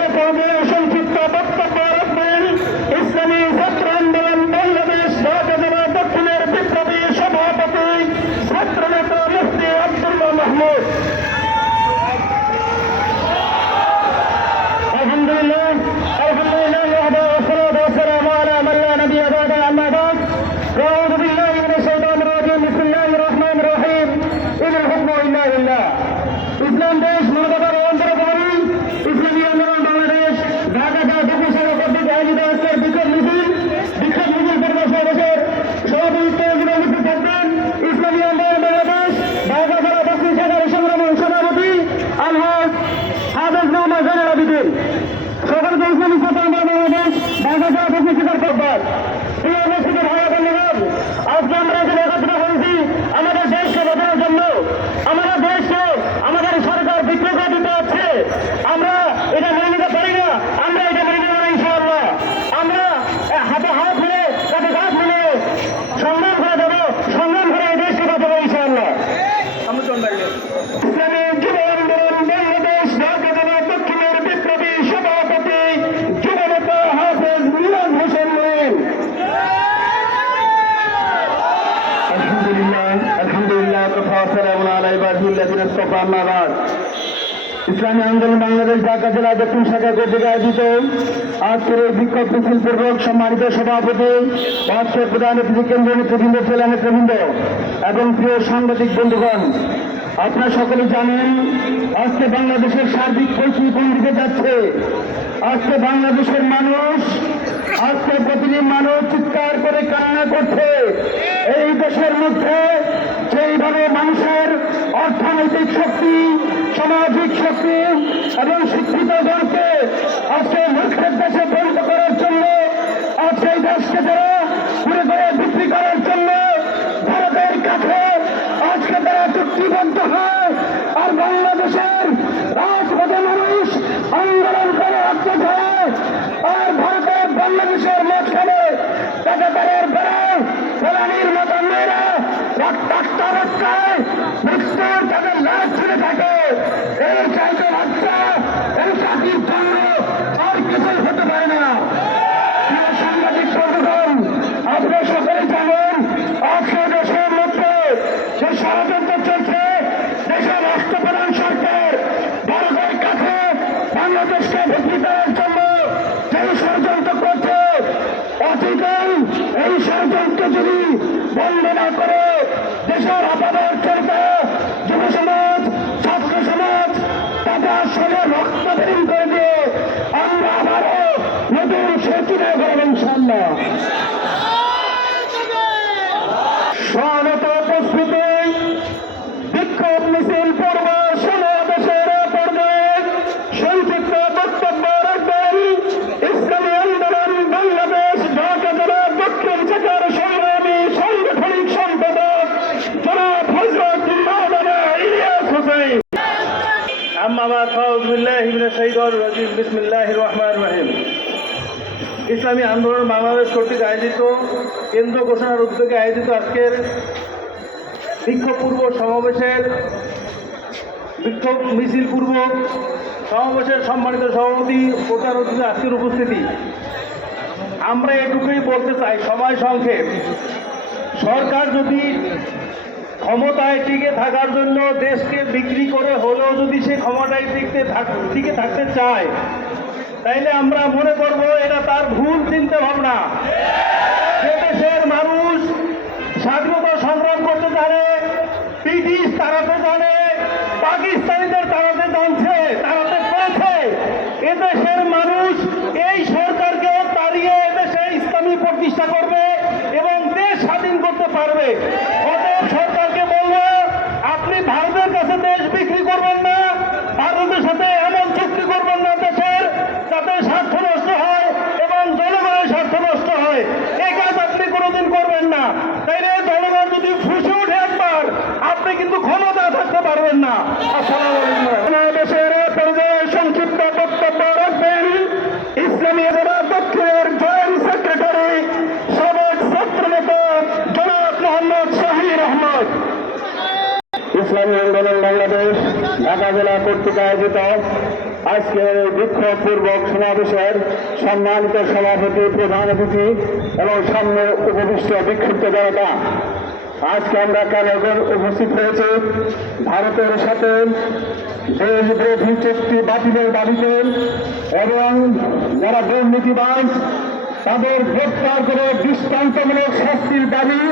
এ পর্যায়ে সংক্ষিপ্ত বক্তব্য রাখবেন ইসলামী ছাত্র আন্দোলন বাংলাদেশ ঢাকা জেলা দক্ষিণের বিপ্লবী সভাপতি ছাত্রনেতা মুফতি আব্দুল্লাহ মাহমুদ। আলহামদুলিল্লাহ والصلاة والسلام على من لا نبي بعده أما بعد أعوذ بالله من الشيطان الرجيم بسم الله الرحمن الرحيم إن الحكم إلا لله ইসলাম দেশ মূলধারার অন্তর্গত ইসলামী আন্দোলন বাংলাদেশ ঢাকা জেলা দক্ষিণ শাখা কর্তৃক আয়োজিত আজকের বিক্ষোভ মিছিল সমাবেশের সভাপতিত্ব উপস্থিত থাকবেন ইসলামী আন্দোলন বাংলাদেশ ঢাকা জেলা দক্ষিণ শাখার সংগ্রামী সভাপতি আলহাজ হাফেজ মোহাম্মদ জয়নুল আবেদিন। সকলকে ইসলামী ছাত্র আন্দোলন বাংলাদেশ ঢাকা জেলা দক্ষিণ শাখার প্রধান প্রিয় উপস্থিত ভাই বন্ধুগণ, আজকে আমরা এখানে একত্রিত হয়েছি আমাদের দেশকে বাঁচানোর জন্য। আমাদের দেশকে আমাদের সরকার বিক্ষোভ দিতে হচ্ছে, আমরা এটা মেনে নিতে পারি না, আমরা এটা মেনে নেব না ইনশাআল্লাহ। আমরা হাতে হাত মিলে কাঁধে কাঁধ মিলে সংগ্রাম করে দেবো, সংগ্রাম করে এই দেশকে বাঁচাবো ইনশাআল্লাহ। ইসলামী যুব আন্দোলন বাংলাদেশ ঢাকা জেলা দক্ষিণের বিপ্লবী সভাপতি যুবনেতা হাফেজ মিরাজ হোসেন মঈন। আলহামদুলিল্লাহ ইসলামী আন্দোলন বাংলাদেশ ঢাকা জেলা দক্ষিণ শাখা কর্তৃক আয়োজিত আজকের এই বিক্ষোভ মিছিল পূর্বক সম্মানিত সভাপতি আজকের প্রধান অতিথি কেন্দ্রীয় নেতৃবৃন্দ, জেলা নেতৃবৃন্দ এবং প্রিয় সাংবাদিক বন্ধুগণ, আপনারা সকলে জানেন আজকে বাংলাদেশের সার্বিক পরিস্থিতি কোন দিকে যাচ্ছে। আজকে বাংলাদেশের মানুষ, আজকে প্রতিদিন মানুষ চিৎকার করে কান্না করছে। এই দেশের মধ্যে যেইভাবে মানুষের অর্থনৈতিক শক্তি, সামাজিক শক্তি এবং শিক্ষিত জনকে আজকে মূর্খের দেশে পরিণত করার জন্য, আজকে এই দেশকে যারা ঘুরে ঘুরে বিক্রি করার জন্য ভারতের কাছে আজকে তারা চুক্তিবদ্ধ হয়, আর বাংলাদেশের রাজপথে মানুষ আন্দোলন করে রক্ত ঝরে, আর ভারতের বাংলাদেশের মাঝখানে টাকাতারের বেড়ায় ফেলানির মতো মেয়েরা রক্তাক্ত অবস্থায় মৃত্যুর তাদের লাশ ছেড়ে থাকে। এই চাইতে বাচ্চা এই জাতির জন্য আর কিছুই হতে পারে না। প্রিয় সাংবাদিক বন্ধুগণ, আপনারা সকলে জানেন আজকে দেশের মধ্যে যে ষড়যন্ত্র চলছে, দেশের রাষ্ট্রপ্রধান সরকার ভারতের কাছে বাংলাদেশকে বিক্রি করার জন্য যে ষড়যন্ত্র করছে, অতীতেই এই ষড়যন্ত্র যদি বন্ধ না করে দেশের আপাতত চলবে যুব সমাজ, ছাত্র সমাজ তাদের সঙ্গে রক্ত বিলীন করে দিয়ে আমরা আবারও নতুন সূচনা করব ইনশাআল্লাহ। স্বাগত উপস্থিতি বিক্ষোভ মিছিল পূর্ব সমাবেশের পর্যায়ে সংক্ষিপ্ত বক্তব্য রাখবেন ইসলামী আন্দোলন বাংলাদেশ ঢাকা জেলা দক্ষিণ শাখার সংগ্রামী সাংগঠনিক সম্পাদক জনাব হযরত মাওলানা ইলিয়াস হোসেন। আম্মা বাদ, আউযু বিল্লাহি মিনাশ শাইতানির রাজিম, বিসমিল্লাহির রহমানির রহিম। ইসলামী আন্দোলন বাংলাদেশ কর্তৃক আয়োজিত কেন্দ্র ঘোষণার উদ্যোগে আয়োজিত আজকের বিক্ষোভ পূর্ব সমাবেশের বিক্ষোভ মিছিল পূর্বক সমাবেশের সম্মানিত সভাপতি প্রধান অতিথি আজকের উপস্থিতি, আমরা এটুকুই বলতে চাই, সময় সংক্ষেপ। সরকার যদি ক্ষমতায় টিকে থাকার জন্য দেশকে বিক্রি করে হলেও যদি সে ক্ষমতায় টিকে থাকতে চায়, তাইলে আমরা মনে করব এটা তার ভুল চিন্তা ভাবনা। যে দেশের মানুষ স্বাধীনতা সংগ্রাম করতে জানে, ব্রিটিশ তাড়াতে জানে, পাকিস্তানিদের তাড়াতে জানছে, তাড়াতে পেরেছে, এদেশের মানুষ এই সরকারকেও তাড়িয়ে এদেশে ইসলামী প্রতিষ্ঠা করবে এবং দেশ স্বাধীন করতে পারবে। অতএব সরকারকে বলবো, আপনি ভারতের কাছে দেশ বিক্রি করবেন না, ভারতের সাথে এমন চুক্তি করবেন না দেশের যাতে স্বার্থ নষ্ট হয় এবং জনগণের স্বার্থ নষ্ট হয়। এই কাজ আপনি কোনোদিন করবেন না। তাইলে জনগণ যদি ফুসে উঠে একবার, আপনি কিন্তু ক্ষমতা থাকতে পারবেন না। আসসালামু আলাইকুম। দেশের পর্যায়ে সংক্ষিপ্ত বক্তব্য রাখবেন ইসলামী জেলা দক্ষিণের জয়েন্ট সেক্রেটারি সাবেক ছাত্রনেতা জনাব মোহাম্মদ শাহির আহমদ। ইসলামী আন্দোলন বাংলাদেশ ঢাকা জেলা কর্তৃক আয়োজিত আজকে বিক্ষোভপূর্বক সমাবেশের সম্মানিত সভাপতি, প্রধান অতিথি এবং সামনে উপবিষ্ট বিক্ষুব্ধ জনতা, আজকে আমরা কেন উপস্থিত হয়েছে ভারতের সাথে দেশবিরোধী চুক্তি বাতিলের দাবিতে এবং যারা দুর্নীতিবাজ তাদের গ্রেপ্তার করে দৃষ্টান্তমূলক শাস্তির দাবি,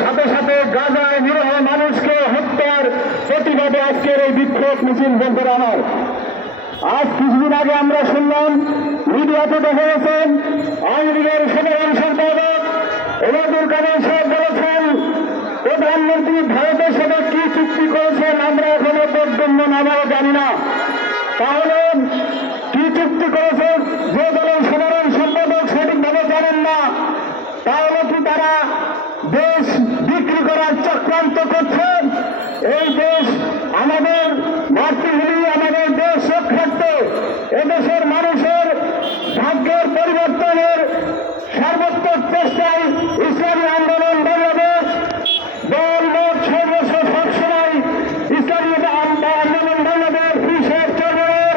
সাথে সাথে গাজায় নিরীহ মানুষকে হত্যার প্রতিবাদে আজকের এই বিক্ষোভ মিছিল বন্ধুরা আমার। আজ কিছুদিন আগে আমরা শুনলাম, মিডিয়াতে দেখা গেছেন আওয়ামী লীগের সাধারণ সম্পাদক ওবায়দুল কাদের সাহেব বলেছেন প্রধানমন্ত্রী ভারতের সাথে কি চুক্তি করেছেন আমরা এখনো পর্যন্ত নামও জানি না। তাহলে কি চুক্তি করেছেন যে দলের সাধারণ সম্পাদক সঠিকভাবে জানেন না, তাহলে কি তারা দেশ বিক্রি করার চক্রান্ত করছেন? এই দেশ আমাদের মাতৃভূমি, আমাদের দেশ রক্ষার্থে এদেশের মানুষের ভাগ্যের পরিবর্তনের সর্বোত্তম চেষ্টায় ইসলামী আন্দোলন বাংলাদেশ দল মত সর্বস্ব সবসময় ইসলামী আন্দোলন বাংলাদেশ বিশেষ চর্মের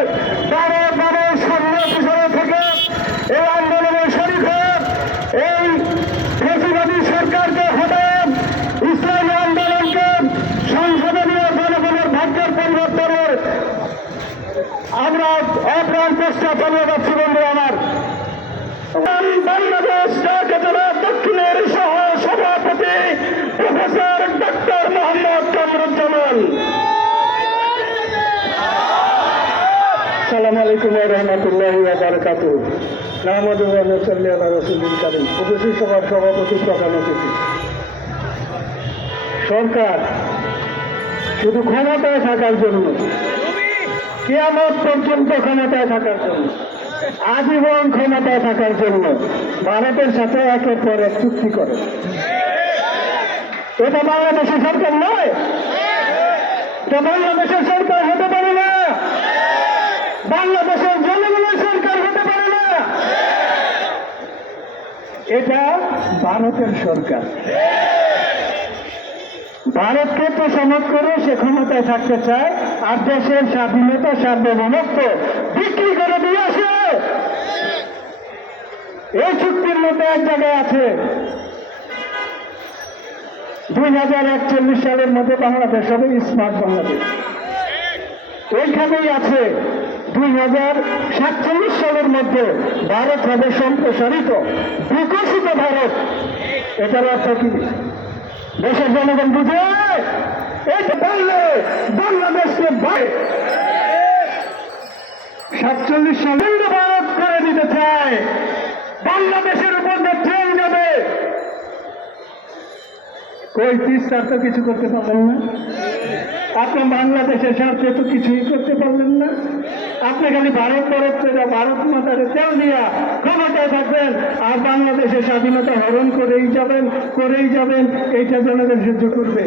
বারে বারে সামনে পিছনে থেকে এই আন্দোলনে শরিক হয়ে এই ফ্যাসিবাদী সরকারকে হটায় ইসলামী আন্দোলনকে সংশোধনীয় জনগণের ভাগ্যের পরিবর্তনের আমরা অপ্রাণ চেষ্টা চালিয়ে যাচ্ছি বন্ধুরা আমার। বাংলাদেশ জেলা দক্ষিণের সহ সভাপতি প্রফেসর ডক্টর মোহাম্মদ কামরুজ্জামান। আসসালামু আলাইকুম ওয়া রাহমাতুল্লাহি ওয়া বারাকাতুহু। নাহমাদুহু ওয়া নুসাল্লি আলা রাসূলিল কারীম। উপস্থিত সভার সভাপতি, প্রধান অতিথি, সরকার শুধু ক্ষমতায় থাকার জন্য, কিয়ামত পর্যন্ত ক্ষমতায় থাকার জন্য, আজীবন ক্ষমতায় থাকার জন্য ভারতের সাথে একের পর এক চুক্তি করে। এটা বাংলাদেশের সরকার নয়, এটা বাংলাদেশের সরকার হতে পারে না, বাংলাদেশের জনগণের সরকার হতে পারে না, এটা ভারতের সরকার। ভারতকে তোষামত করে সে ক্ষমতায় থাকতে চায় আর দেশের স্বাধীনতা সার্বভৌমত্ব বিক্রি করে দিয়ে আসে। এই চুক্তির মধ্যে এক জায়গায় আছে 2041 সালের মধ্যে বাংলাদেশ হবে স্মার্ট বাংলাদেশ। এইখানেই আছে 2047 সালের মধ্যে ভারত হবে সম্প্রসারিত বিকশিত ভারত। এটার অর্থ কি দেশের জনগণ বুঝে? এটা বললে বাংলাদেশকে 47 সালে ভারত করে দিতে চায়, বাংলাদেশের উপর যে ট্রেন যাবে। কই তিস্তার তো কিছু করতে পারলেন না, আপনি বাংলাদেশের স্বার্থে তো কিছুই করতে পারলেন না। আপনি খালি ভারত ভারত মাতারে তেল দিয়া ক্ষমতায় থাকবেন আর বাংলাদেশের স্বাধীনতা হরণ করেই যাবেন। এইটা জনগণ সহ্য করবে?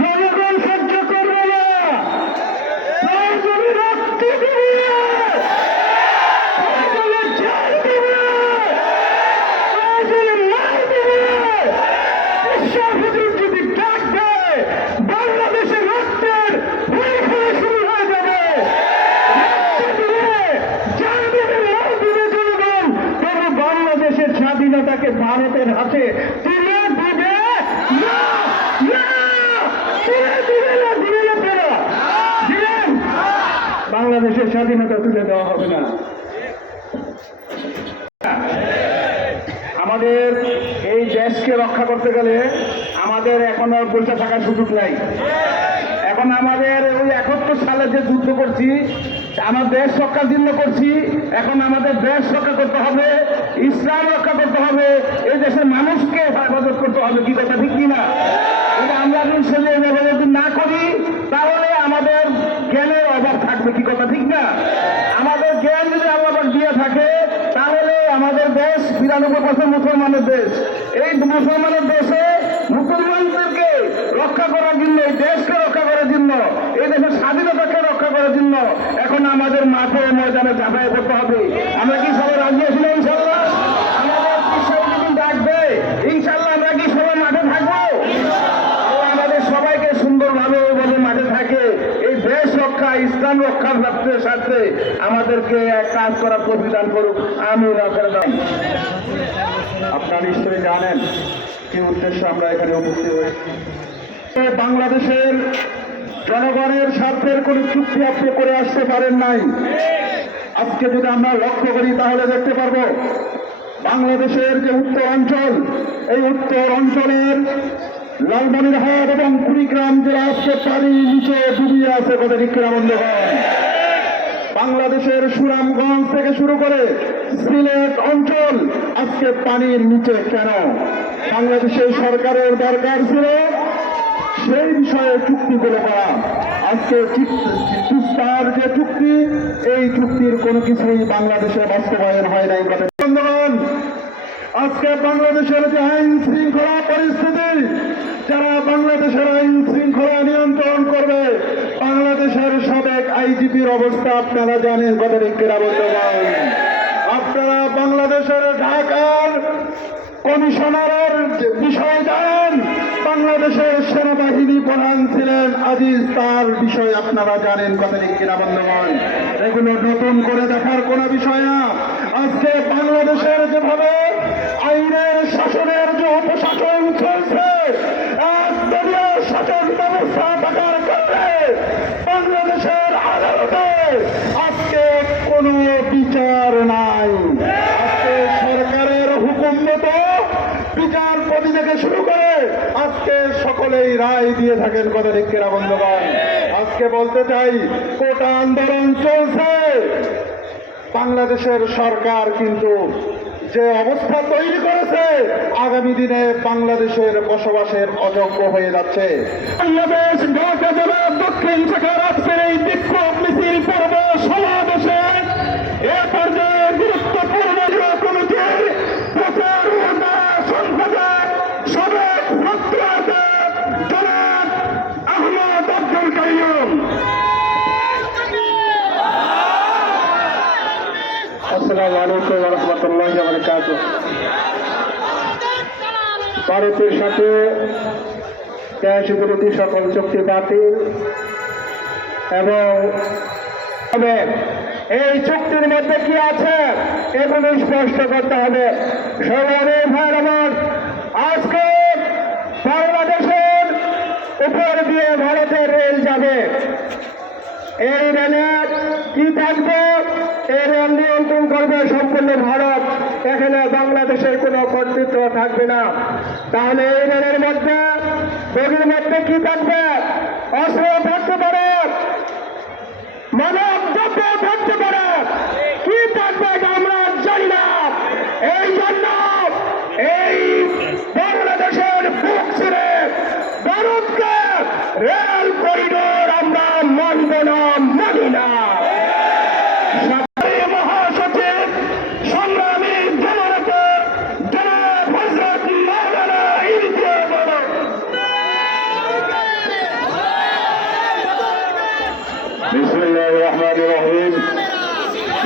জনগণ সহ্য করবে না। রক্ত দিবে, জান দিবে, মার দিবে, যদি ডাক দেয় বাংলাদেশের রক্তের পরীক্ষা শুরু হয়ে যাবে। জান দিবে, মার দিবে জনগণ, তবে বাংলাদেশের স্বাধীনতাকে ভারতের হাতে তুলে দিবে না। বাংলাদেশের স্বাধীনতা তুলে দেওয়া হবে না। আমাদের এই দেশকে রক্ষা করতে গেলে আমাদের এখন আর বসে থাকার সুযোগ নাই। এখন আমাদের ওই 71 সালে যে যুদ্ধ করছি, আমার দেশ রক্ষার জন্য করছি, এখন আমাদের দেশ রক্ষা করতে হবে, ইসলাম রক্ষা করতে হবে, এই দেশের মানুষকে হেফাজত করতে হবে। কি কথা ঠিক কিনা? কিন্তু আমরা যদি না করি তাহলে আমাদের জ্ঞানের অভাব থাকবে। কি কথা ঠিক না? আমাদের জ্ঞান যদি আল্লাহ দিয়ে থাকে তাহলে আমাদের দেশ 92% মুসলমানের দেশ। এই মুসলমানের দেশে মুসলমানদেরকে রক্ষা করার জন্য, এই দেশকে রক্ষা করার জন্য, এই দেশের স্বাধীনতাকে রক্ষা করার জন্য এখন আমাদের মাঠে ময়দানে ঝাঁপাই করতে হবে। আমরা কি সবাই রাজি আছি না? ইনশাল্লাহ আমাদের যদি ডাকবে, ইনশাল্লাহ আমরা কি সবাই মাঠে থাকবো? আমাদের সবাইকে সুন্দরভাবে মাঠে থাকে এই দেশ রক্ষা, ইসলাম রক্ষার স্বার্থে আমাদেরকে এক কাজ করার প্রতিদান করুক। আমি আপনারা নিশ্চয়ই জানেন কি উদ্দেশ্যে আমরা এখানে উপস্থিত হয়েছি। বাংলাদেশের জনগণের স্বার্থের কোন চুক্তি আপনি করে আসতে পারেন নাই। আজকে যদি আমরা লক্ষ্য করি তাহলে দেখতে পারবো বাংলাদেশের যে উত্তর অঞ্চল, এই উত্তর অঞ্চলের লালমনিরহাট এবং কুড়িগ্রাম জেলা আজকে পানির নিচে ডুবিয়ে আছে। বন্ধুগণ, বাংলাদেশের সুনামগঞ্জ থেকে শুরু করে সিলেট অঞ্চল আজকে পানির নিচে কেন? বাংলাদেশের সরকারের দরকার ছিল সেই বিষয়ে চুক্তিগুলো করা। আজকে তিস্তার যে চুক্তি, এই চুক্তির কোনো কিছুই বাংলাদেশে বাস্তবায়ন হয় নাই। বন্ধুগণ, আজকে বাংলাদেশের যে আইন শৃঙ্খলা পরিস্থিতি, যারা বাংলাদেশের আইন শৃঙ্খলা নিয়ন্ত্রণ করবে, বাংলাদেশের সাবেক আইজিপির অবস্থা আপনারা জানেন। বন্ধুগণ, আপনারা বাংলাদেশের ঢাকার কমিশনারের বিষয় জানেন। বাংলাদেশের সেনাবাহিনী প্রধান ছিলেন আজিজ, তার বিষয় আপনারা জানেন। বন্ধুগণ, এগুলো নতুন করে দেখার কোনো বিষয় না। আজকে বাংলাদেশের যেভাবে আইনের শাসনের যে উপশাসন চলছে, দলীয় শাসন ব্যবস্থা থাকার কারণে বাংলাদেশের আদালতে আজকে কোনো বিচার নাই। আজকে সরকারের হুকুম মতো বিচারপতি থেকে শুরু করে আজকে সকলেই রায় দিয়ে থাকেন। বন্ধুগণ, আজকে বলতে চাই, কোটা আন্দোলন চলছে। বাংলাদেশের সরকার কিন্তু যে অবস্থা তৈরি করেছে, আগামী দিনে বাংলাদেশের বসবাসের অযোগ্য হয়ে যাচ্ছে। বাংলাদেশ ঢাকা জেলার দক্ষিণ শাখার আজকের এই বিক্ষোভ মিছিল পর্ব সমাবেশে এ পর্যায়ে গুরুত্বপূর্ণ কমিটির প্রচার সম্পাদক সাবেক জনাব আহমদ আব্দুল কাইয়ুম। আসসালামু আলাইকুম ওয়া রাহমাতুল্লাহি ওয়া বারাকাতুহু। ভারতের সাথে দেশ বিরোধী সকল চুক্তি বাতিল এবং এই চুক্তির মধ্যে কি আছে এগুলো স্পষ্ট করতে হবে। সবাই ভাই আমার, আজকে বাংলাদেশের উপর দিয়ে ভারতের রেল যাবে। এই রেলে কি থাকবে? এই রেল নিয়ন্ত্রণ করবে সম্পূর্ণ ভারত। এখানে বাংলাদেশের কোনো কর্তৃত্ব থাকবে না। তাহলে এই রেলের মধ্যে বগির মধ্যে কি থাকবে? অস্ত্র থাকতে পারে, মানব দ্রব্য থাকতে পারে, কি থাকবে এটা আমরা জানি না। এই জন্য এই বাংলাদেশের বুক ছিঁড়ে ভারতকে রেল করিডোর আমরা মানব না, মানি না। মহাসচিব সংগ্রামী জননেতা জনাব হযরত মাওলানা ইমতিয়াজ আলম। বিসমিল্লাহির রহমানির রহিম।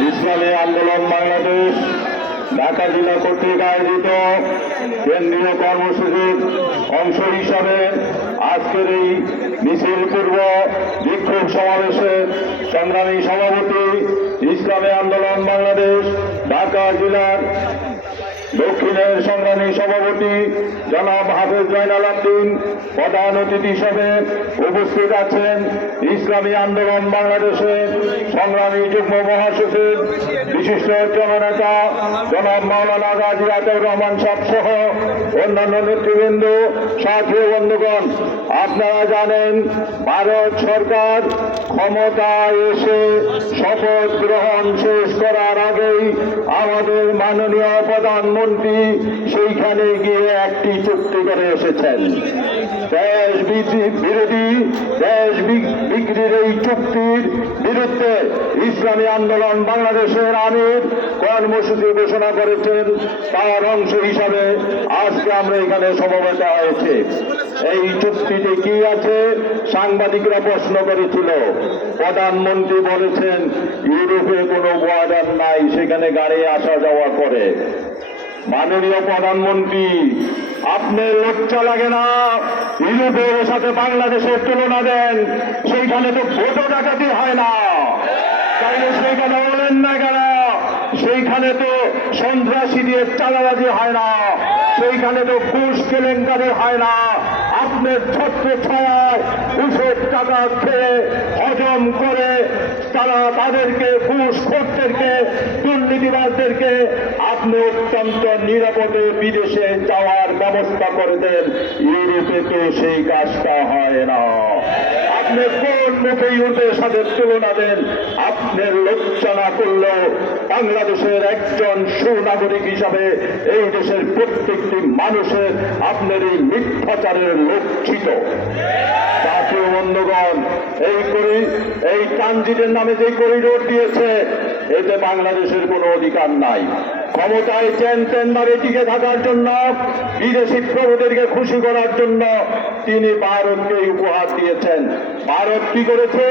ইসলামী আন্দোলন বাংলাদেশ ঢাকা জেলা কর্তৃক আয়োজিত কেন্দ্রীয় কর্মসূচির অংশ হিসাবে আজকের এই মিছিল পূর্ব বিক্ষোভ সমাবেশের সংগ্রামী সভাপতি ইসলামী আন্দোলন বাংলাদেশ ঢাকা জেলার দক্ষিণের সংগ্রামী সভাপতি জনাব হাফেজ জয়নাল আবদিন প্রধান অতিথি হিসেবে উপস্থিত আছেন। ইসলামী আন্দোলন বাংলাদেশের সংগ্রামী যুগ্ম মহাসচিব বিশিষ্ট জননেতা জনাব মাওলানা গাজী আতাউর রহমান সাহেব সহ অন্যান্য নেতৃবৃন্দ, সাথী বন্ধুগণ, আপনারা জানেন ভারত সরকার ক্ষমতায় এসে শপথ গ্রহণ শেষ করার আগেই আমাদের মাননীয় প্রধানমন্ত্রী সেইখানে গিয়ে একটি চুক্তি করে এসেছেন। দেশ বিরোধী, দেশ বিক্রির এই চুক্তির বিরুদ্ধে ইসলামী আন্দোলন বাংলাদেশের আমির কর্মসূচি ঘোষণা করেছেন। তার অংশ হিসাবে আজকে আমরা এখানে সমবেত হয়েছে। এই চুক্তিতে কি আছে সাংবাদিকরা প্রশ্ন করেছিল। প্রধানমন্ত্রী বলেছেন ইউরোপে কোনো বর্ডার নাই, সেখানে গাড়ি আসা যাওয়া করে। মাননীয় প্রধানমন্ত্রী আপনার লজ্জা লাগে না? ইউরোপের সাথে বাংলাদেশের তুলনা দেন, সেইখানে তো ভোটও ডাকাতি হয় না, তাইলে সেইখানে বলেন না কেন? সেইখানে তো সন্ত্রাসী দিয়ে চাঁদাবাজি হয় না, সেইখানে তো ঘুষ কেলেঙ্কারি হয় না। আপনার ছত্র ছায়ায় ঘুষের টাকা খেয়ে হজম করে তারা তাদেরকে ঘুষখোরদেরকে দুর্নীতিবাজদেরকে আপনি অত্যন্ত নিরাপদে বিদেশে যাওয়ার ব্যবস্থা করে দেন। ইউরোপে তো সেই কাজটা হয় না। আপনি কোন মুখে ইউরোপের সাথে তুলনা দেন? আপনার লজ্জা না করলেও বাংলাদেশের একজন সুনাগরিক হিসাবে এই দেশের প্রত্যেকটি মানুষের আপনার এই মিথ্যাচারের লজ্জিত। জাতীয় বন্ধুগণ, এই ট্রানজিটের নামে যে করিডোর দিয়েছে, এতে বাংলাদেশের কোনো অধিকার নাই। ক্ষমতায় চেন ভাবে টিকে থাকার জন্য, বিদেশি প্রভুদেরকে খুশি করার জন্য তিনি ভারতকে উপহার দিয়েছেন। ভারত কি করেছে?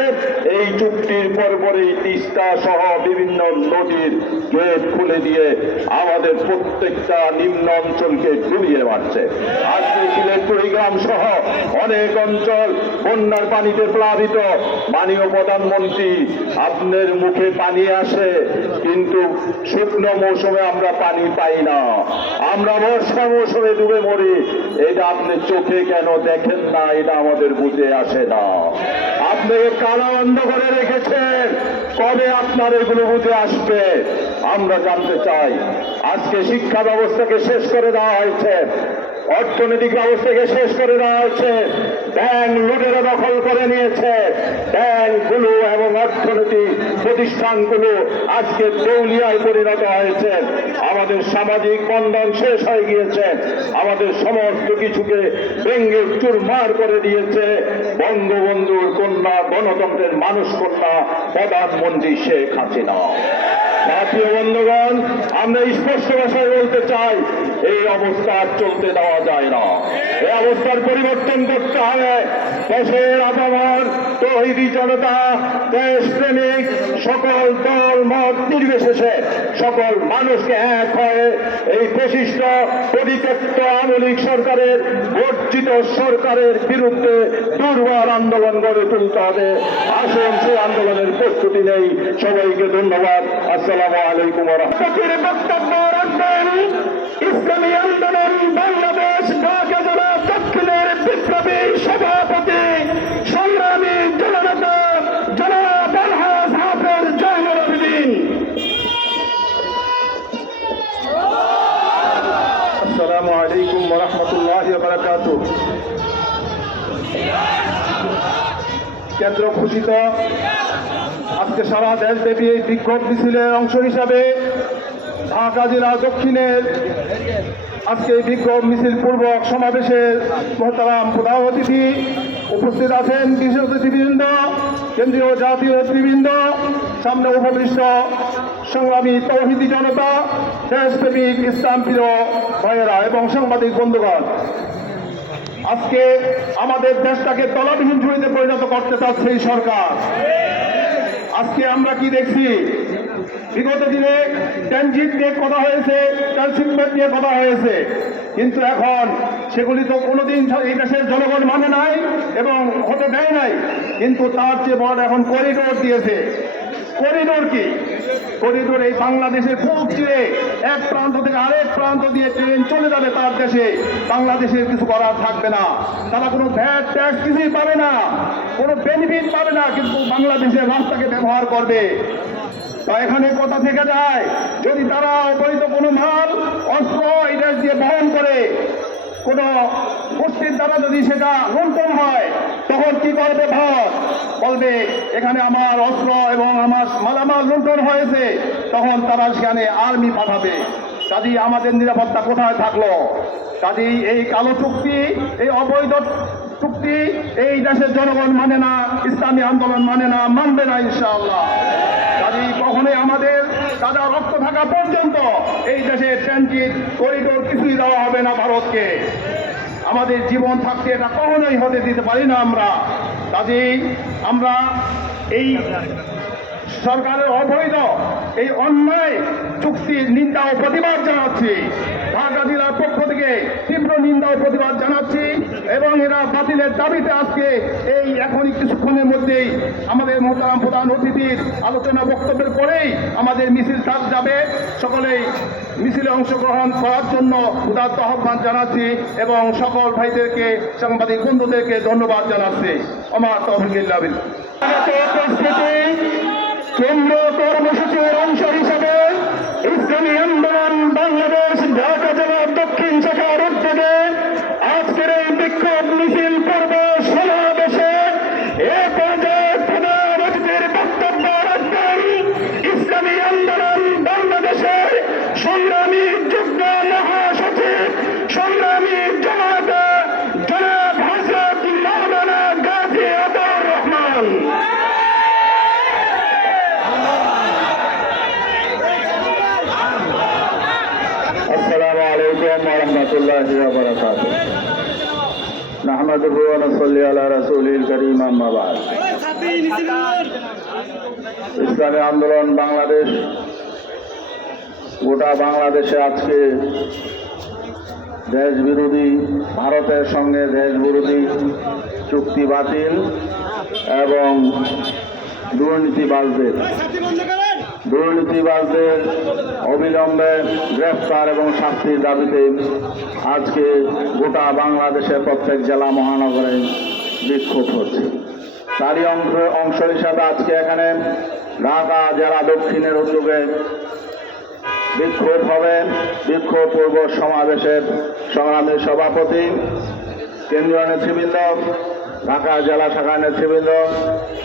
এই চুক্তির পরপরই তিস্তা সহ বিভিন্ন নদীর গেট খুলে দিয়ে আমাদের প্রত্যেকটা নিম্ন অঞ্চলকে ডুবিয়ে মারছে। আজকে সিলেট কুড়িগ্রাম সহ অনেক অঞ্চল বন্যার পানিতে প্লাবিত। মাননীয় প্রধানমন্ত্রী, আপনার মুখে পানি আসে, কিন্তু শুকনো মৌসুমে আমরা পানি পাই না, আমরা বর্ষা মৌসুমে ডুবে মরি। এটা আপনি চোখে কেন দেখেন না? এটা আমাদের বুঝে আসে না। আপনি কালা বন্ধ করে রেখেছেন, কবে আপনার এগুলো বুঝে আসবে আমরা জানতে চাই। আজকে শিক্ষা ব্যবস্থাকে শেষ করে দেওয়া হয়েছে, অর্থনৈতিক ব্যবস্থাকে শেষ করে দেওয়া হয়েছে, ব্যাংক লুটেরা দখল করে নিয়েছে, ব্যাংকগুলো এবং অর্থনৈতিক প্রতিষ্ঠানগুলো আজকে দেউলিয়ায় পরিণত হয়েছে। আমাদের সামাজিক বন্ধন শেষ হয়ে গিয়েছে, আমাদের সমস্ত কিছুকে ভেঙে চুরমার করে দিয়েছে বঙ্গবন্ধুর কন্যা, গণতন্ত্রের মানুষ কন্যা প্রধানমন্ত্রী শেখ হাসিনা। জাতীয় বন্ধুগণ, আমরা স্পষ্ট ভাষায় বলতে চাই, এই অবস্থা চলতে দেওয়া যায় না। এই অবস্থার পরিবর্তন করতে হবে। দেশের আপামর তৌহিদি জনতা, দেশপ্রেমিক সকল দল মত নির্বিশেষে সকল মানুষকে এক হয়ে এই প্রশিষ্ট পরিত্যক্ত আমলিক সরকারের বর্জিত সরকারের বিরুদ্ধে দুর্বার আন্দোলন গড়ে তুলতে হবে। আসুন সেই আন্দোলনের প্রস্তুতি নেই। সবাইকে ধন্যবাদ। আসসালামু আলাইকুম ওয়া রাহমাতুল্লাহ। বক্তব্য রাখবেন ইসলামী আন্দোলন বাংলাদেশ ঢাকা জেলা দক্ষিণের বিপ্লবী সভাপতি সংগ্রামী জননেতা জনাব আলহাজ হাফেজ জয়নুল আবেদিন। আসসালামু আলাইকুম ওয়া রাহমাতুল্লাহি ওয়া বারাকাতুহু। কেন্দ্র ঘোষিত আজকে সারা দেশব্যাপী এই বিক্ষোভ মিছিলের অংশ হিসাবে ঢাকা জেলা দক্ষিণের আজকে এই বিক্ষোভ মিছিল পূর্বক সমাবেশের মহতারাম প্রধান অতিথি উপস্থিত আছেন, বিশেষ অতিথিবৃন্দ, কেন্দ্রীয় জাতীয় নেতৃবৃন্দ, সামনে উপবিষ্ট সংগ্রামী তৌহিদি জনতা, দেশপ্রেমিক ইসলাম প্রিয় ভাইয়েরা এবং সাংবাদিক বন্ধুগণ। আজকে আমাদের দেশটাকে তলাবিহীন ঝুড়িতে পরিণত করতে চাচ্ছে এই সরকার। আজকে আমরা কি দেখছি? বিগত দিনে ট্রানজিট নিয়ে কথা হয়েছে, ট্রান্সশিপমেন্ট নিয়ে কথা হয়েছে, কিন্তু এখন সেগুলি তো কোনোদিন এই দেশের জনগণ মানে নাই এবং হতে দেয় নাই। কিন্তু তার চেয়ে বড় এখন করিডোর দিয়েছে। করিডোর কি? করিডোর এই বাংলাদেশের বুক চিরে এক প্রান্ত থেকে আরেক প্রান্ত দিয়ে ট্রেন চলে যাবে তার দেশে। বাংলাদেশের কিছু করার থাকবে না, তারা কোনো ভ্যাট ট্যাক্স কিছুই পাবে না, কোনো বেনিফিট পাবে না, কিন্তু বাংলাদেশের রাস্তাকে ব্যবহার করবে। তা এখানে কথা থেকে যায়, যদি তারা অবৈধ কোনো মাল অস্ত্র এই দেশ দিয়ে বহন করে, কোনো গোষ্ঠীর দ্বারা যদি সেটা লুণ্ঠন হয়, তখন কি করবে? ভারত বলবে এখানে আমার অস্ত্র এবং আমার মালামাল লুণ্ঠন হয়েছে, তখন তারা সেখানে আর্মি পাঠাবে। কাজেই আমাদের নিরাপত্তা কোথায় থাকলো? কাজেই এই কালো চুক্তি, এই অবৈধ চুক্তি এই দেশের জনগণ মানে না, ইসলামী আন্দোলন মানে না, মানবে না ইনশাআল্লাহ। কাজেই কখনোই আমাদের তাজা রক্ত থাকা পর্যন্ত এই দেশের ট্রানজিট করিডোর কিছুই দেওয়া হবে না ভারতকে। আমাদের জীবন থাকতে এটা কখনোই হতে দিতে পারি না আমরা। কাজেই আমরা এই সরকারের অবৈধ এই অন্যায় চুক্তির নিন্দা ও প্রতিবাদ জানাচ্ছি। ঢাকা জেলার পক্ষ থেকে তীব্র নিন্দা ও প্রতিবাদ জানাচ্ছি এবং এরা বাতিলের দাবিতে আজকে এই এখনই কিছুক্ষণের মধ্যেই আমাদের মোহতারাম প্রধান অতিথির আলোচনা বক্তব্যের পরেই আমাদের মিছিল থাক যাবে। সকলেই মিছিলে অংশগ্রহণ করার জন্য উদাত্ত আহ্বান জানাচ্ছি এবং সকল ভাইদেরকে সাংবাদিক বন্ধুদেরকে ধন্যবাদ জানাচ্ছি। আমার তৌফিক ইল্লা বিল্লাহ। কেন্দ্র কর্মসূচির অংশ হিসাবে ইসলামী আন্দোলন বাংলাদেশ ঢাকা জেলার দক্ষিণ শাখার উদ্যোগে আজকের এই বিক্ষোভ মিছিল পর্ব সমাবেশে এ পর্যায়ে প্রধান অতিথির বক্তব্য রাখবেন ইসলামী আন্দোলন বাংলাদেশের সংগ্রামী যুগ্ম মহাসচিব সংগ্রামী জামায়াতে জনাব হযরত মাওলানা গাজী আতাউর রহমান। আসসালামু আলাইকুম ওয়া রাহমাতুল্লাহি ওয়া বারাকাতুহু। নাহমাদুহু ওয়া নুসাল্লি আলা রাসূলিল কারীম, আম্মা বা'দ। ইসলামী আন্দোলন বাংলাদেশ গোটা বাংলাদেশে আজকে দেশ বিরোধী, ভারতের সঙ্গে দেশ বিরোধী চুক্তি বাতিল এবং দুর্নীতিবাজদের অবিলম্বে গ্রেফতার এবং শাস্তির দাবিতে আজকে গোটা বাংলাদেশের প্রত্যেক জেলা মহানগরে বিক্ষোভ হচ্ছে। তারই অংশ হিসাবে আজকে এখানে ঢাকা জেলা দক্ষিণের উদ্যোগে বিক্ষোভ হবে। বিক্ষোভ পূর্ব সমাবেশের সংগ্রামী সভাপতি, কেন্দ্রীয় নেতৃবৃন্দ, ঢাকা জেলা শাখার নেতৃবৃন্দ,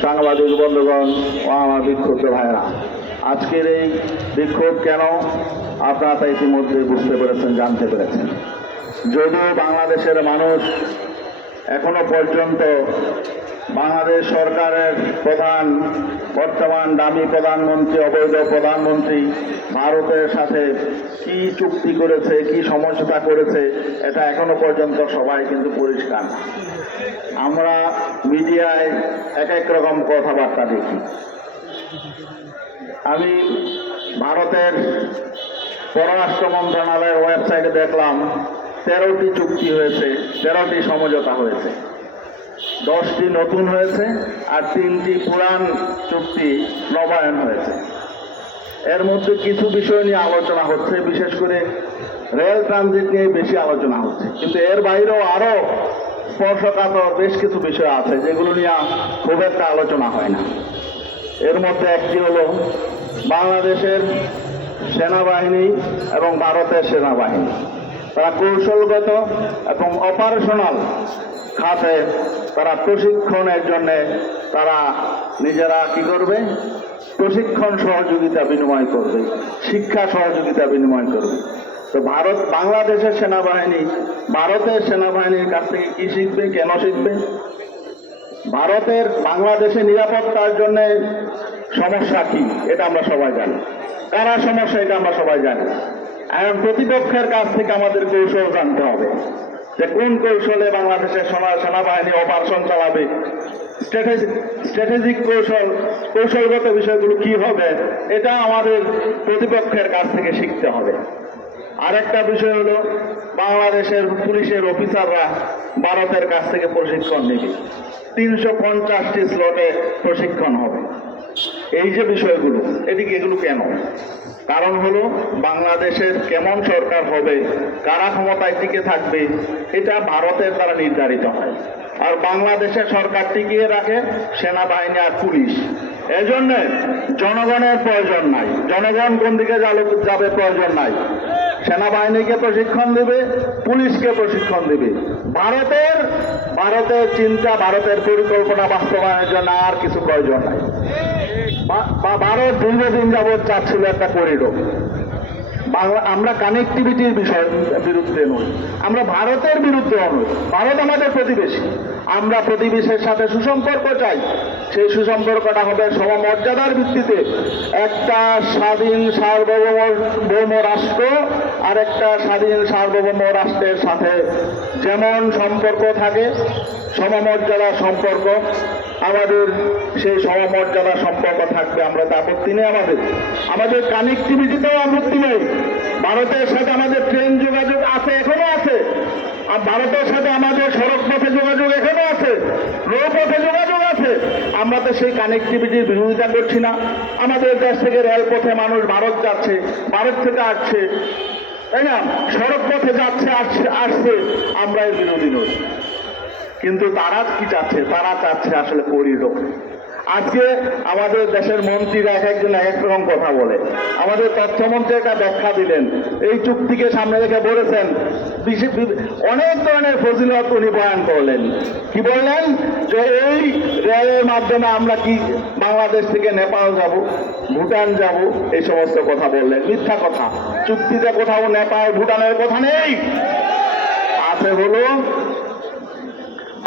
সাংবাদিক বন্ধুগণ ও আমার বিক্ষুব্ধ ভাইরা, আজকের এই বিক্ষোভ কেন আপনারা তা ইতিমধ্যে বুঝতে পেরেছেন, জানতে পেরেছেন। যদিও বাংলাদেশের মানুষ এখনো পর্যন্ত বাংলাদেশ সরকারের বর্তমান দামি প্রধানমন্ত্রী, অবৈধ প্রধানমন্ত্রী ভারতের সাথে কি চুক্তি করেছে, কি সমঝোতা করেছে, এটা এখনো পর্যন্ত সবাই কিন্তু পরিষ্কার না। আমরা মিডিয়ায় এক এক রকম কথাবার্তা দেখি। আমি ভারতের পররাষ্ট্র মন্ত্রণালয়ের ওয়েবসাইটে দেখলাম 13টি চুক্তি হয়েছে, 13টি সমঝোতা হয়েছে, 10টি নতুন হয়েছে আর 3টি পুরান চুক্তি নবায়ন হয়েছে। এর মধ্যে কিছু বিষয় নিয়ে আলোচনা হচ্ছে, বিশেষ করে রেল ট্রানজিট নিয়ে বেশি আলোচনা হচ্ছে, কিন্তু এর বাইরেও আরও স্পর্শকাতর বেশ কিছু বিষয় আছে যেগুলো নিয়ে খুব একটা আলোচনা হয় না। এর মধ্যে একটি হলো বাংলাদেশের সেনাবাহিনী এবং ভারতের সেনাবাহিনী, তারা কৌশলগত এবং অপারেশনাল খাতে তারা প্রশিক্ষণের জন্য তারা নিজেরা কি করবে, প্রশিক্ষণ সহযোগিতা বিনিময় করবে, শিক্ষা সহযোগিতা বিনিময় করবে। তো বাংলাদেশের সেনাবাহিনী ভারতের সেনাবাহিনীর কাছ থেকে কি শিখবে, কেন শিখবে? ভারতের বাংলাদেশে নিরাপত্তার জন্য সমস্যা কি এটা আমরা সবাই জানি, কারা সমস্যা এটা আমরা সবাই জানি। এখন প্রতিপক্ষের কাছ থেকে আমাদের কৌশল জানতে হবে যে কোন কৌশলে বাংলাদেশের সেনাবাহিনী অপারেশন চালাবে, স্ট্র্যাটেজিক কৌশলগত বিষয়গুলো কি হবে, এটা আমাদের প্রতিপক্ষের কাছ থেকে শিখতে হবে। আরেকটা বিষয় হলো বাংলাদেশের পুলিশের অফিসাররা ভারতের কাছ থেকে প্রশিক্ষণ নেবে, 350টি স্লটে প্রশিক্ষণ হবে। এই যে বিষয়গুলো, এগুলো কেন? কারণ হলো বাংলাদেশের কেমন সরকার হবে, কারা ক্ষমতায় টিকে থাকবে, এটা ভারতের দ্বারা নির্ধারিত হয়। আর বাংলাদেশের সরকার টিকিয়ে রাখে সেনাবাহিনী আর পুলিশ। এজন্য জনগণের প্রয়োজন নাই, জনগণ কোন দিকে যাবে প্রয়োজন নাই। সেনাবাহিনীকে প্রশিক্ষণ দেবে, পুলিশকে প্রশিক্ষণ দেবে। ভারতের চিন্তা, ভারতের পরিকল্পনা বাস্তবায়নের জন্য আর কিছু প্রয়োজন নাই। ভারত দীর্ঘদিন যাবৎ চাচ্ছিল একটা করিডোর। আমরা কানেক্টিভিটির বিরুদ্ধে নই, আমরা ভারতের বিরুদ্ধেও নই। ভারত আমাদের প্রতিবেশী, আমরা প্রতিবেশীর সাথে সুসম্পর্ক চাই। সেই সুসম্পর্কটা হবে সমমর্যাদার ভিত্তিতে। একটা স্বাধীন সার্বভৌম রাষ্ট্র আরেকটা স্বাধীন সার্বভৌম রাষ্ট্রের সাথে যেমন সম্পর্ক থাকে, সমমর্যাদা সম্পর্ক, আমাদের সেই সমমর্যাদা সম্পর্ক থাকবে, আমরা তো আপত্তি নেই। আমাদের কানেক্টিভিটিতেও আপত্তি নেই। ভারতের সাথে আমাদের ট্রেন যোগাযোগ আছে, এখনো আছে। আর ভারতের সাথে আমাদের সড়ক পথে যোগাযোগ এখনো আছে, নৌপথে যোগাযোগ আছে। আমরা তো সেই কানেক্টিভিটির বিরোধিতা করছি না। আমাদের দেশ থেকে রেলপথে মানুষ ভারত যাচ্ছে, ভারত থেকে আসছে, তাই না? সড়ক পথে যাচ্ছে, আসছে, আমরা এর বিরোধী নই। কিন্তু তারা কি চাচ্ছে? তারা চাচ্ছে আসলে করিডোর। আজকে আমাদের দেশের মন্ত্রীরা এক একজন এক এক রকম কথা বলে। আমাদের তথ্যমন্ত্রী একটা ব্যাখ্যা দিলেন, এই চুক্তিকে সামনে রেখে বলেছেন, অনেক ধরনের ফজিলত উনি বয়ান করলেন। কি বললেন? যে এই রেলের মাধ্যমে আমরা কি বাংলাদেশ থেকে নেপাল যাব, ভুটান যাব, এই সমস্ত কথা বললেন। মিথ্যা কথা। চুক্তিতে কোথাও নেপাল ভুটানের কথা নেই।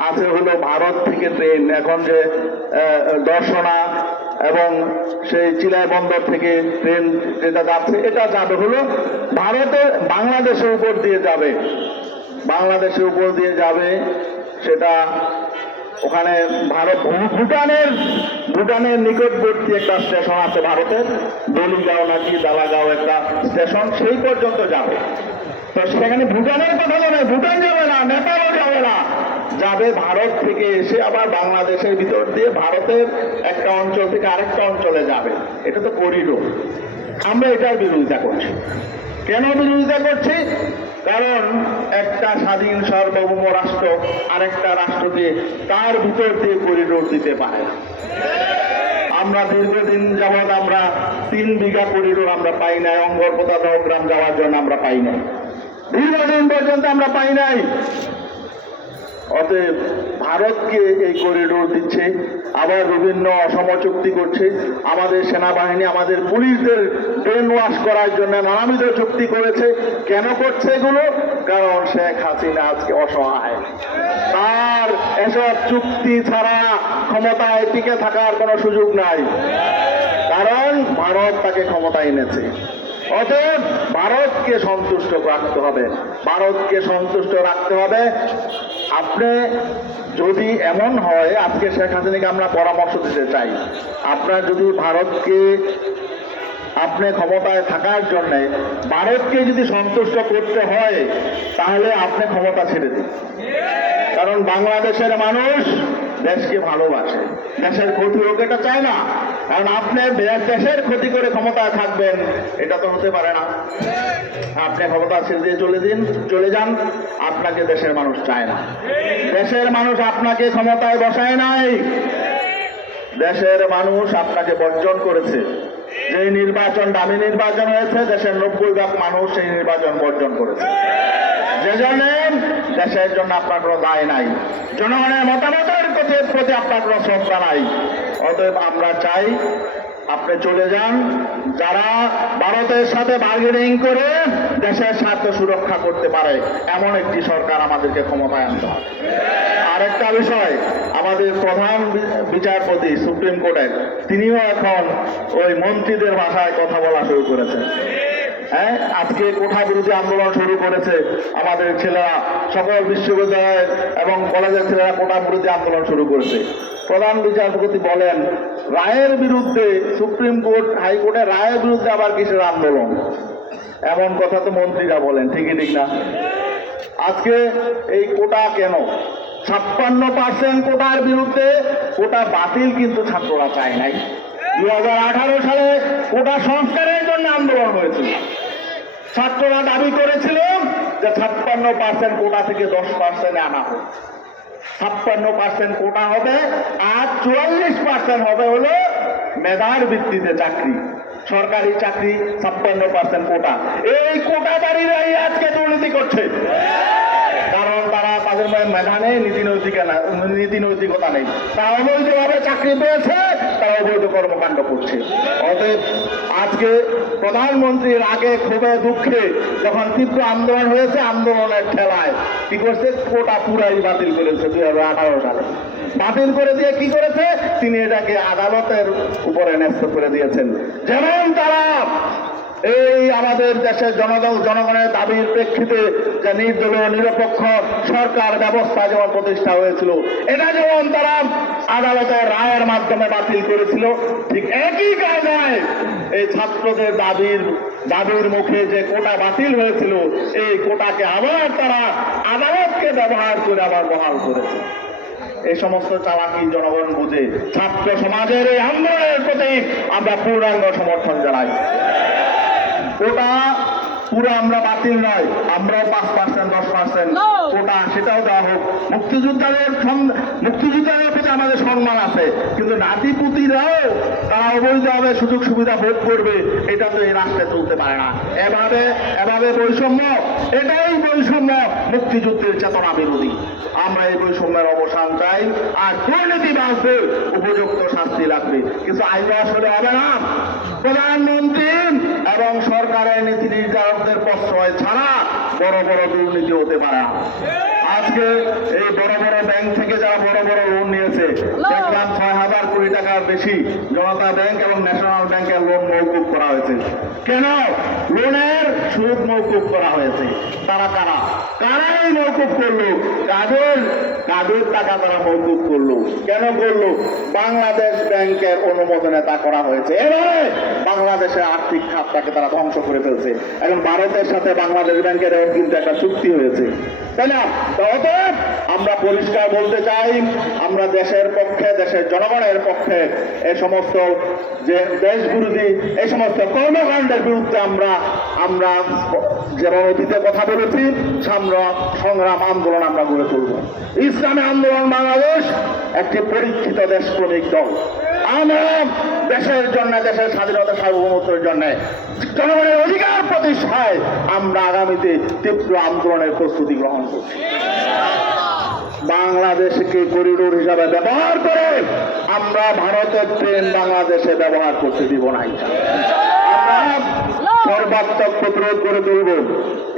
আছে হলো ভারত থেকে ট্রেন, এখন যে দর্শনা এবং সেই চিলাই বন্দর থেকে ট্রেন যেটা যাচ্ছে, এটা যাবে হলো ভারতের বাংলাদেশের উপর দিয়ে যাবে, বাংলাদেশের উপর দিয়ে যাবে। সেটা ওখানে ভারত ভুটানের নিকটবর্তী একটা স্টেশন আছে ভারতের, দলিগাঁও নাকি দালাগাঁও একটা স্টেশন, সেই পর্যন্ত যাবে। তো সেখানে ভুটানের কথা যাবে, ভুটান যাবে না, নেপালও যাবে না, যাবে ভারত থেকে এসে আবার বাংলাদেশের ভিতর দিয়ে ভারতের একটা অঞ্চল থেকে আরেকটা অঞ্চলে যাবে। এটা তো করিডোর। আমরা এটার বিরোধিতা করছি। কেন বিরোধিতা করছি? কারণ একটা স্বাধীন সার্বভৌম রাষ্ট্র আরেকটা রাষ্ট্রকে তার ভিতর দিয়ে করিডোর দিতে পারে না। আমরা দীর্ঘদিন যাবৎ আমরা 3 বিঘা করিডোর আমরা পাই নাই, অঙ্গরপোতা দহগ্রাম যাওয়ার জন্য আমরা পাই নাই, দীর্ঘদিন পর্যন্ত আমরা পাই নাই। অতএব ভারতকে এই করিডোর দিচ্ছে, আবার বিভিন্ন অসম চুক্তি করছে, আমাদের সেনাবাহিনী আমাদের পুলিশদের ব্রেন ওয়াশ করার জন্য নানাবিধ চুক্তি করেছে। কেন করছে এগুলো? কারণ শেখ হাসিনা আজকে অসহায়, তার এসব চুক্তি ছাড়া ক্ষমতায় টিকে থাকার কোনো সুযোগ নাই, কারণ ভারত তাকে ক্ষমতায় এনেছে। অতএব ভারতকে সন্তুষ্ট রাখতে হবে, ভারতকে সন্তুষ্ট রাখতে হবে। আপনি যদি এমন হয়, আজকে শেখ হাসিনাকে আমরা পরামর্শ দিতে চাই, আপনার যদি ভারতকে আপনি ক্ষমতায় থাকার জন্য ভারতকে যদি সন্তুষ্ট করতে হয়, তাহলে আপনি ক্ষমতা ছেড়ে দিন। কারণ বাংলাদেশের মানুষ দেশকে ভালোবাসে, দেশের ক্ষতি হোক এটা চায় না। কারণ আপনি দেশের ক্ষতি করে ক্ষমতায় থাকবেন, এটা তো হতে পারে না। আপনি ক্ষমতা ছেড়ে দিয়ে চলে যান, আপনাকে দেশের মানুষ চায় না। দেশের মানুষ আপনাকে ক্ষমতায় বসায় নাই, দেশের মানুষ আপনাকে বর্জন করেছে। যে নির্বাচন দামি নির্বাচন হয়েছে, দেশের 90% মানুষ সেই নির্বাচন বর্জন করেছে। যে জন্য দেশের জন্য আপনার কোনো দায় নাই, জনগণের মতামতের প্রতি আপনার কোনো শ্রদ্ধা নাই। অতএব আমরা চাই আপনি চলে যান। যারা ভারতের সাথে বার্গেনিং করে দেশের স্বার্থ সুরক্ষা করতে পারে এমন একটি সরকার আমাদেরকে ক্ষমতায় আনতে হবে। আরেকটা বিষয়, আমাদের প্রধান বিচারপতি সুপ্রিম কোর্টের, তিনিও এখন ওই মন্ত্রীদের ভাষায় কথা বলা শুরু করেছেন। হ্যাঁ, আজকে কোঠা বিরোধী আন্দোলন শুরু করেছে আমাদের ছেলেরা, সকল বিশ্ববিদ্যালয় এবং কলেজের ছেলেরা কোঠা বিরোধী আন্দোলন শুরু করেছে। প্রধান বিচারপতি বলেন, রায়ের বিরুদ্ধে, সুপ্রিম কোর্ট হাইকোর্টের রায়ের বিরুদ্ধে আবার কিসের আন্দোলন? এমন কথা তো মন্ত্রীরা বলেন, ঠিকই ঠিক না? আজকে এই কোটা কেন 56% কোটার বিরুদ্ধে, কোটা বাতিল কিন্তু ছাত্ররা চায় নাই। 2018 সালে কোটা সংস্কারের জন্য আন্দোলন হয়েছিল। ছাত্ররা দাবি করেছিল যে 56% কোটা থেকে 10% আনা হোক, 56% কোটা হবে, আর 44% হবে হলো মেধার ভিত্তিতে চাকরি, সরকারি চাকরি। 56% কোটা, এই কোটাদারীরাই আজকে দুর্নীতি করছে। কারণ তারা তাদের মেধা নেই, নীতি নৈতিকতা নেই, তারা অবৈধভাবে চাকরি পেয়েছে, তারা অবৈধ কর্মকাণ্ড করছে। অতএব আজকে প্রধানমন্ত্রীর আগে ক্ষোভে দুঃখে যখন তীব্র আন্দোলন হয়েছে, আন্দোলনের ঠেলায় কি করছে, কোটা পুরাই বাতিল করেছে 2018 সালে। বাতিল করে দিয়ে কি করেছে, তিনি এটাকে আদালতের উপরে ন্যস্ত করে দিয়েছেন। যেমন তারা এই আমাদের দেশের জনগণের দাবির প্রেক্ষিতে যে নির্দলীয় নিরপেক্ষ সরকার ব্যবস্থা যেমন প্রতিষ্ঠা হয়েছিল, এটা যেমন তারা আদালতের রায়ের মাধ্যমে বাতিল করেছিল, ঠিক একই কায়দায় এই ছাত্রদের দাবির মুখে যে কোটা বাতিল হয়েছিল, এই কোটাকে আবার তারা আদালতকে ব্যবহার করে আবার বহাল করেছে। এই সমস্ত চালাকি জনগণ বুঝে। ছাত্র সমাজের এই আন্দোলনের প্রতি আমরা পূর্ণাঙ্গ সমর্থন জানাই। কোটা পুরো আমরা বাতিল নয়, আমরাও 5%, 10% কোটা সেটাও দেওয়া হোক। মুক্তিযোদ্ধাদের প্রতি আমাদের সম্মান আছে, কিন্তু নাতিপুতিরাও তারা অবৈধভাবে সুযোগ সুবিধা ভোগ করবে, এটা তো এই রাষ্ট্রে চলতে পারে না। এভাবে বৈষম্য, এটাই বৈষম্য মুক্তিযুদ্ধের চেতনা বিরোধী। আমরা এই বৈষম্যের অবসান চাই, আর দুর্নীতিবাজদের উপযুক্ত শাস্তি লাগবে। কিন্তু আইন আসলে হবে না। প্রধানমন্ত্রী এবং সরকারের নীতি নির্ধারকদের প্রশ্রয় ছাড়া বড় বড় দুর্নীতি হতে পারে না। আজকে এই বড় বড় ব্যাংক থেকে যারা বড় বড় লোন নিয়েছে, দেখলাম 6,000 কোটি টাকার বেশি জনতা ব্যাংক এবং ন্যাশনাল ব্যাংকের লোন মওকুফ করা হয়েছে। কেন লোনের সুদ মওকুফ করা হয়েছে? তারা কারাই মওকুফ করলো? কাদের টাকা তারা মওকুফ করলো? কেন করলো? বাংলাদেশ ব্যাংকের অনুমোদনে তা করা হয়েছে। এবারে বাংলাদেশের আর্থিক খাতটাকে তারা ধ্বংস করে ফেলছে। এখন ভারতের সাথে বাংলাদেশ ব্যাংকের এখন কিন্তু একটা চুক্তি হয়েছে, তাই না? অতএব আমরা পরিষ্কার বলতে চাই, আমরা দেশের পক্ষে, দেশের জনগণের পক্ষে এই সমস্ত যে দেশ বিরোধী এই সমস্ত কর্মকাণ্ডের বিরুদ্ধে আমরা যেমন অতীতে কথা বলেছি, সংগ্রাম আন্দোলন আমরা গড়ে তুলব। ইসলামী আন্দোলন বাংলাদেশ একটি পরীক্ষিত দেশপ্রেমিক দল। আমরা দেশের জন্য, দেশের স্বাধীনতা সার্বভৌমত্বের জন্য, জনগণের অধিকার প্রতিষ্ঠায় আমরা আগামীতে তীব্র আন্দোলনের প্রস্তুতি গ্রহণ করছি। বাংলাদেশকে করিডোর হিসাবে ব্যবহার করে আমরা ভারতের ট্রেন বাংলাদেশে ব্যবহার করতে দিব না। আমরা সর্বাত্মক প্রতিরোধ করে তুলব।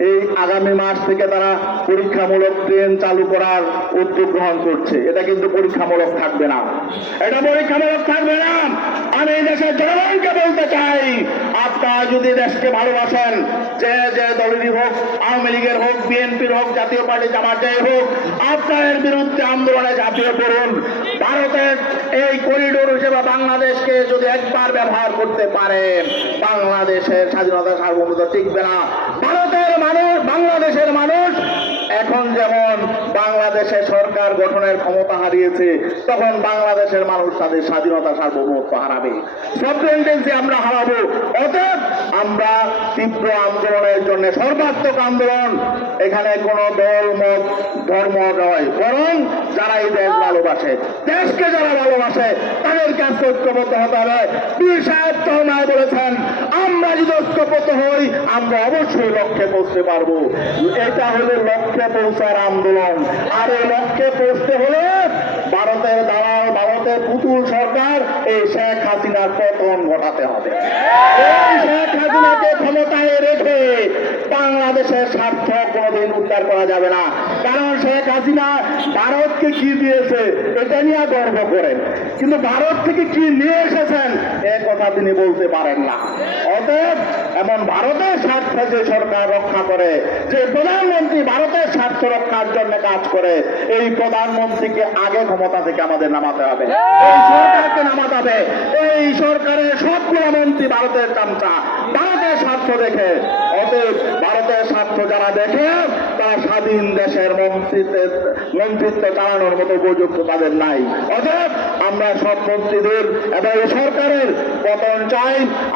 এই আগামী মাস থেকে তারা পরীক্ষামূলক ট্রেন চালু করার উদ্যোগ গ্রহণ করছে। এটা কিন্তু পরীক্ষামূলক থাকবে না, এটা পরীক্ষামূলক থাকবে না। আমি এই দেশের জনগণকে বলতে চাই, আপনারা যদি দেশকে ভালোবাসেন, যে দলেরই হোক, আওয়ামী লীগের হোক, বিএনপির হোক, জাতীয় পার্টি জামাতের হোক, আপনাদের বিরুদ্ধে আন্দোলনে ঝাঁপিয়ে পড়ুন। ভারতের এই করিডোর হিসেবে বাংলাদেশকে যদি একবার ব্যবহার করতে পারেন, বাংলাদেশের স্বাধীনতা সার্বভৌমত্ব টিকবে না। বাংলাদেশের মানুষ এখন যেমন বাংলাদেশে সরকার গঠনের ক্ষমতা হারিয়েছে, তখন বাংলাদেশের মানুষ তাদের স্বাধীনতা সার্বভৌমত্ব হারাবে, সফরেন্টেন্সি আমরা হারাবো। অতএব আমরা তীব্র আন্দোলনের জন্য, সর্বাত্মক আন্দোলন, এখানে কোনো দল মত ধর্ম নয়, বরং যারা এই দেশ ভালোবাসে, দেশকে যারা ভালোবাসে, তাদের কাছে ঐক্যবদ্ধ হতে হবে। পীর সাহেব চরমায় বলেছেন, আমরা যদি ঐক্যবদ্ধ হই, আমরা অবশ্যই লক্ষ্যে পৌঁছতে পারবো। এটা হলো লক্ষ্যে পৌঁছার আন্দোলন। আর এই লক্ষ্যে পৌঁছতে হলে ভারতের দালাল, ভারতের পুতুল সরকার, এই শেখ হাসিনার পতন ঘটাতে হবে। এই শেখ হাসিনাকে ক্ষমতায় রেখে বাংলাদেশের স্বার্থ কোনোদিন উদ্ধার করা যাবে না। কারণ শেখ হাসিনা ভারতকে কি দিয়েছে এটা নিয়ে গর্ব করেন, কিন্তু ভারত থেকে কি নিয়ে এসেছেন এ কথা তিনি বলতে পারেন না। অতএব এমন ভারতের স্বার্থ যে সরকার রক্ষা করে, যে প্রধানমন্ত্রী ভারতের স্বার্থ রক্ষার জন্য কাজ করে, এই প্রধানমন্ত্রীকে আগে ক্ষমতা থেকে আমাদের নামাতে হবে, এই সরকারকে নামাতে হবে। এই সরকারের সবগুলো মন্ত্রী ভারতের চামচা, ভারতের স্বার্থ দেখে। অতএব ভারতের স্বার্থ যারা দেখে, তারা স্বাধীন দেশের মন্ত্রিত্ব চালানোর মতো উপযুক্ত তাদের নাই। অতএব আমরা সব মন্ত্রীদের এবং সরকারের পতন চাই।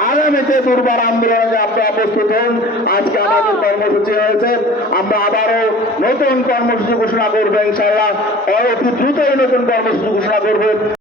আগামীতে দুর্বার আন্দোলনে যে আপনারা প্রস্তুত হন। আজকে আমাদের কর্মসূচি হয়েছে, আমরা আবারও নতুন কর্মসূচি ঘোষণা করবো ইনশাআল্লাহ। অতি দ্রুতই নতুন কর্মসূচি ঘোষণা করবো।